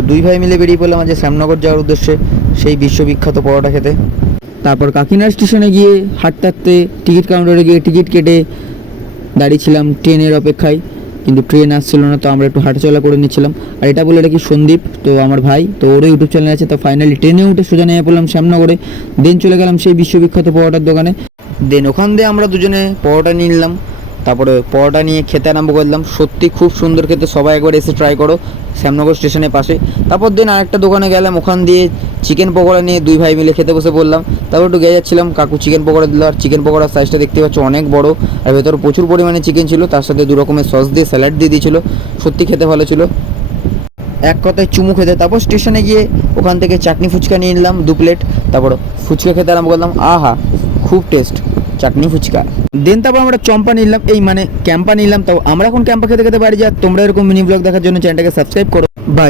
তো দুই ভাই মিলে বেরিয়ে পড়লাম আজ শ্যামনগর যাওয়ার উদ্দেশ্যে সেই বিশ্ববিখ্যাত পরোটা খেতে। তারপর কাকিনাড়া স্টেশনে গিয়ে হাঁটতে হাঁটতে টিকিট কাউন্টারে গিয়ে টিকিট কেটে দাঁড়িয়েছিলাম ট্রেনের অপেক্ষায়, কিন্তু ট্রেন আসছিল না, তো আমরা একটু হাঁটাচলা করে নিচ্ছিলাম। আর এটা বলে এটা কি সন্দীপ, তো আমার ভাই, তো ওরও ইউটিউব চ্যানেল আছে। তো ফাইনালি ট্রেনে উঠে সোজা নিয়ে পড়লাম শ্যামনগরে। দেন চলে গেলাম সেই বিশ্ববিখ্যাত পরোটার দোকানে। দেন ওখান দিয়ে আমরা দুজনে পরোটা নিয়ে নিলাম, তারপরে পরোটা নিয়ে খেতে আরম্ভ করলাম। সত্যি খুব সুন্দর খেতে, সবাই একবার এসে ট্রাই করো শ্যামনগর স্টেশনের পাশে। তারপর দিন আরেকটা দোকানে গেলাম, ওখান দিয়ে চিকেন পকোড়া নিয়ে দুই ভাই মিলে খেতে বসে পড়লাম। তারপর একটু গিয়ে যাচ্ছিলাম, কাকু চিকেন পকোড়া দিল। আর চিকেন পকোড়ার সাইজটা দেখতে পাচ্ছ অনেক বড়, আর ভেতরে প্রচুর পরিমাণে চিকেন ছিল, তার সাথে দু রকমের সস দিয়ে স্যালাড দিয়ে দিয়েছিল। সত্যি খেতে ভালো ছিল, এক কথায় চুমু খেতে। তারপর স্টেশনে গিয়ে ওখান থেকে চাটনি ফুচকা নিয়ে নিলাম 2 প্লেট। তারপর ফুচকা খেতে আরম্ভ করলাম। আহা, খুব টেস্ট চাটনি ফুচকা। দেন তারপর আমরা চম্পা নিলাম, ক্যাম্পা নিলাম। তো আমরা এখন ক্যাম্পা খেতে খেতে বাড়ি যাই। তোমরা এরকম মিনি ব্লগ দেখার জন্য চ্যানেলটাকে সাবস্ক্রাইব করো। বাই।